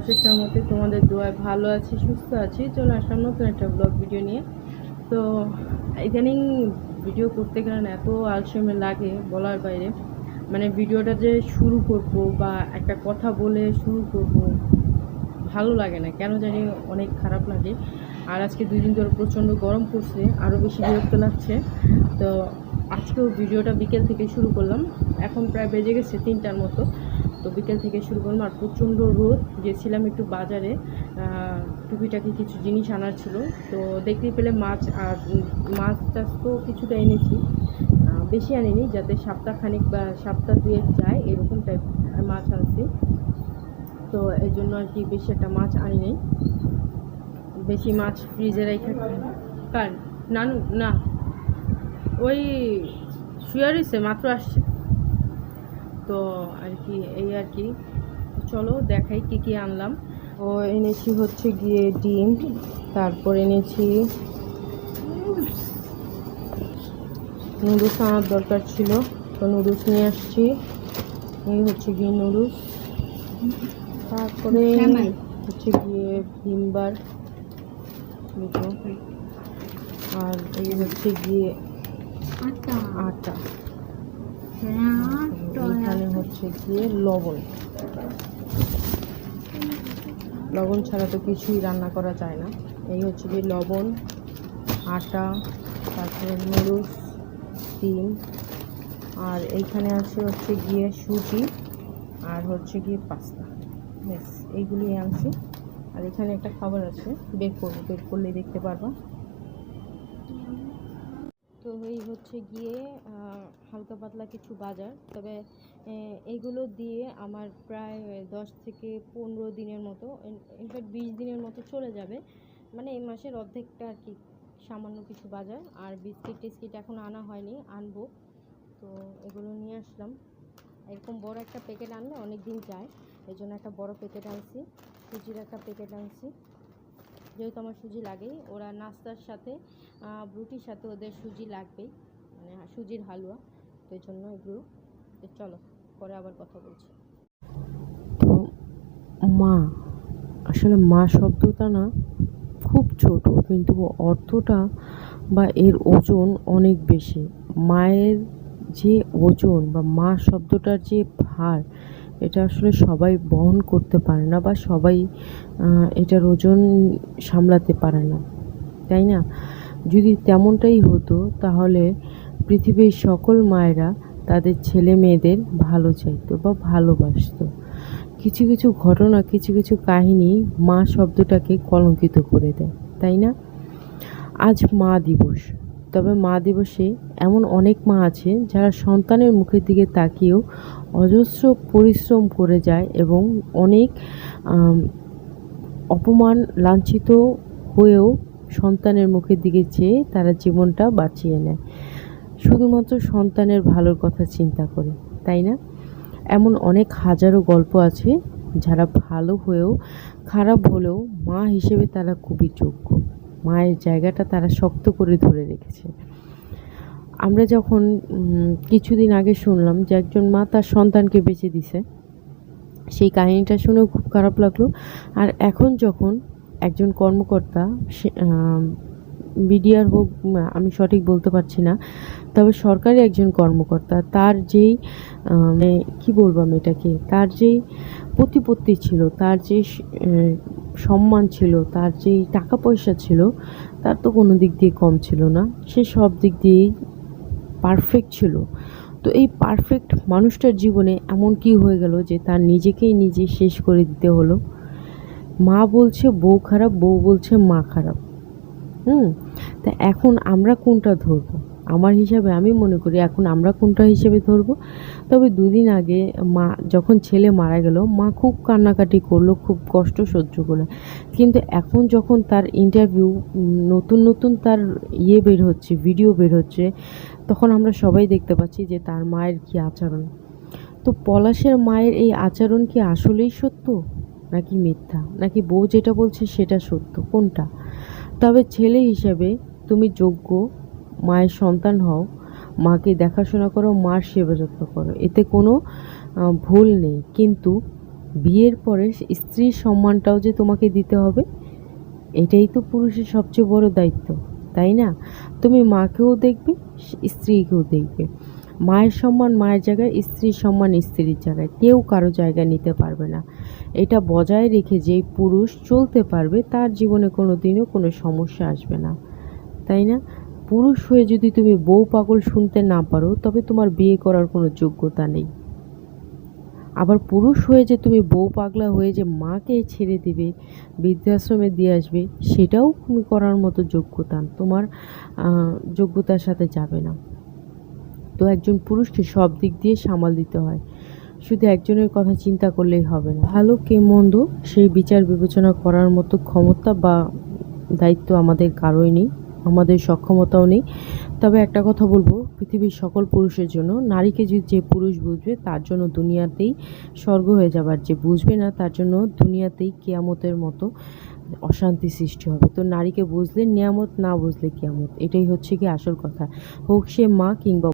অশেষ মতে তোমাদের দোয়ায় ভালো আছি, সুস্থ আছি। চলে আসলাম নতুন একটা ব্লগ ভিডিও নিয়ে। তো ইদানিং ভিডিও করতে গেলে এত আলসেমে লাগে বলার বাইরে। মানে ভিডিওটা যে শুরু করব বা একটা কথা বলে শুরু করব, ভালো লাগে না। কেন জানি অনেক খারাপ লাগে। আর আজকে দুই দিন ধরে প্রচণ্ড গরম পড়ছে আরও বেশি বিরক্ত লাগছে। তো আজকেও ভিডিওটা বিকেল থেকে শুরু করলাম। এখন প্রায় বেজে গেছে তিনটার মতো। তো বিকেল থেকে শুরু করলাম আর প্রচণ্ড রোদ। গেছিলাম একটু বাজারে। আহ, টুকিটাকি কিছু জিনিস আনার ছিল। তো দেখতেই পেলে মাছ আর মাছ টাছ তো কিছুটা এনেছি। বেশি আনিনি যাতে সপ্তাহখানিক বা সপ্তাহ দুয়েক যায় এরকম টাইপ মাছ আনছি। তো এই জন্য আর কি বেশি একটা মাছ আনি নাই বেশি মাছ ফ্রিজে রেখে কার? নানু? না। ওই শুয়ে রয়েছে মাত্র আসছে। তো আর কি এই আর কি চলো দেখাই কি কি আনলাম। ও এনেছি হচ্ছে গিয়ে ডিম তারপর এনেছি নুডলস আনার দরকার ছিল। তো নুডলস নিয়ে আসছি। এই হচ্ছে গিয়ে নুডলস। তারপরে হচ্ছে গিয়ে ভিমবার দুটো। আর এই হচ্ছে গিয়ে আটা। আটা। হ্যাঁ হচ্ছে গিয়ে লবণ। লবণ ছাড়া তো কিছুই রান্না করা যায় না। এই হচ্ছে গিয়ে লবণ, আটা, তারপরে নুডলস, ডিম। আর এইখানে আছে হচ্ছে গিয়ে সুজি আর হচ্ছে গিয়ে পাস্তা। ব্যাস এইগুলি আনছি। আর এখানে একটা খাবার আছে বেক করব, বের করলেই দেখতে পারবা। তো এই হচ্ছে গিয়ে হালকা পাতলা কিছু বাজার। তবে আহ, এইগুলো দিয়ে আমার প্রায় দশ থেকে পনেরো দিনের মতো ইনফ্যাক্ট বিশ দিনের মতো চলে যাবে। মানে এই মাসের অর্ধেকটা আর কি সামান্য কিছু বাজার। আর বিস্কিট টিস্কিট এখন আনা হয়নি আনব। তো এগুলো নিয়ে আসলাম। এরকম বড় একটা প্যাকেট আনলে অনেক দিন যায়। এই জন্য একটা বড় প্যাকেট আনছি সুজির একটা প্যাকেট আনছি। যেহেতু আমার সুজি লাগেই ওরা নাস্তার সাথে রুটির সাথে ওদের সুজি লাগবেই। মানে সুজির হালুয়া। তো এই জন্য এগুলো তো চলো, পরে আবার কথা বলছি। তো মা, আসলে মা শব্দটা না খুব ছোট, কিন্তু অর্থটা বা এর ওজন অনেক বেশি। মায়ের যে ওজন বা মা শব্দটার যে ভার, এটা আসলে সবাই বহন করতে পারে না বা সবাই এটার ওজন সামলাতে পারে না। তাই না? যদি তেমনটাই হতো, তাহলে পৃথিবীর সকল মায়েরা তাদের ছেলে মেয়েদের ভালো চাইতো বা ভালোবাসতো। কিছু কিছু ঘটনা, কিছু কিছু কাহিনী মা শব্দটাকে কলঙ্কিত করে দেয়, তাই না? আজ মা দিবস। তবে মা দিবসে এমন অনেক মা আছে যারা সন্তানের মুখের দিকে তাকিয়েও অজস্র পরিশ্রম করে যায় এবং অনেক অপমান লাঞ্ছিত হয়েও সন্তানের মুখের দিকে চেয়ে তারা জীবনটা বাঁচিয়ে নেয়। শুধুমাত্র সন্তানের ভালোর কথা চিন্তা করে, তাই না? এমন অনেক হাজারো গল্প আছে যারা ভালো হয়েও খারাপ হলেও মা হিসেবে তারা খুবই যোগ্য। মায়ের জায়গাটা তারা শক্ত করে ধরে রেখেছে। আমরা যখন কিছুদিন আগে শুনলাম যে একজন মা তার সন্তানকে বেঁচে দিছে। সেই কাহিনীটা শুনেও খুব খারাপ লাগল। আর এখন যখন একজন কর্মকর্তা বিডিআর হোক আমি সঠিক বলতে পারছি না। তবে সরকারি একজন কর্মকর্তা, তার যেই মানে কী বলব আমি এটাকে, তার যেই প্রতিপত্তি ছিল, তার যে সম্মান ছিল, তার যেই টাকা পয়সা ছিল, তার তো কোনো দিক দিয়ে কম ছিল না। সে সব দিক দিয়েই পারফেক্ট ছিল। তো এই পারফেক্ট মানুষটার জীবনে এমন কি হয়ে গেল যে তার নিজেকেই নিজে শেষ করে দিতে হলো? মা বলছে বউ খারাপ, বউ বলছে মা খারাপ। হুম, তা এখন আমরা কোনটা ধরবো? আমার হিসাবে আমি মনে করি এখন আমরা কোনটা হিসেবে ধরবো? তবে দুদিন আগে মা, যখন ছেলে মারা গেল, মা খুব কান্নাকাটি করল, খুব কষ্ট সহ্য করল। কিন্তু এখন যখন তার ইন্টারভিউ নতুন নতুন তার ইয়ে বের হচ্ছে ভিডিও বের হচ্ছে, তখন আমরা সবাই দেখতে পাচ্ছি যে তার মায়ের কি আচরণ। তো পলাশের মায়ের এই আচরণ কি আসলেই সত্য? নাকি মিথ্যা? নাকি বউ যেটা বলছে সেটা সত্য? কোনটা? তবে ছেলে হিসাবে তুমি যোগ্য, মায়ের সন্তান হও, মাকে দেখাশোনা করো, মার সেবা যত্ন করো। এতে কোনো ভুল নেই। কিন্তু বিয়ের পরে স্ত্রীর সম্মানটাও যে তোমাকে দিতে হবে, এটাই তো পুরুষের সবচেয়ে বড় দায়িত্ব, তাই না? তুমি মাকেও দেখবে, স্ত্রীকেও দেখবে। মায়ের সম্মান মায়ের জায়গায়, স্ত্রীর সম্মান স্ত্রীর জায়গায়। কেউ কারও জায়গা নিতে পারবে না। এটা বজায় রেখে যেই পুরুষ চলতে পারবে, তার জীবনে কোনো দিনও কোনো সমস্যা আসবে না। তাই না? পুরুষ হয়ে যদি তুমি বউ পাগল শুনতে না পারো, তবে তোমার বিয়ে করার কোনো যোগ্যতা নেই। আবার পুরুষ হয়ে যে তুমি বউ পাগলা হয়ে যে মাকে ছেড়ে দিবে, বৃদ্ধাশ্রমে দিয়ে আসবে, সেটাও তুমি করার মতো যোগ্যতা তোমার যোগ্যতার সাথে যাবে না। তো একজন পুরুষকে সব দিক দিয়ে সামাল দিতে হয়। শুধু একজনের কথা চিন্তা করলেই হবে না। ভালো কে মন্দ, সেই বিচার বিবেচনা করার মতো ক্ষমতা বা দায়িত্ব আমাদের কারোই নেই, আমাদের সক্ষমতাও নেই। তবে একটা কথা বলব, পৃথিবীর সকল পুরুষের জন্য, নারীকে যে পুরুষ বুঝবে, তার জন্য দুনিয়াতেই স্বর্গ হয়ে যাবার। যে বুঝবে না, তার জন্য দুনিয়াতেই কেয়ামতের মতো অশান্তি সৃষ্টি হবে। তো নারীকে বুঝলে, নিয়ামত না বুঝলে কেয়ামত, এটাই হচ্ছে কি আসল কথা। হোক সে মা কিংবা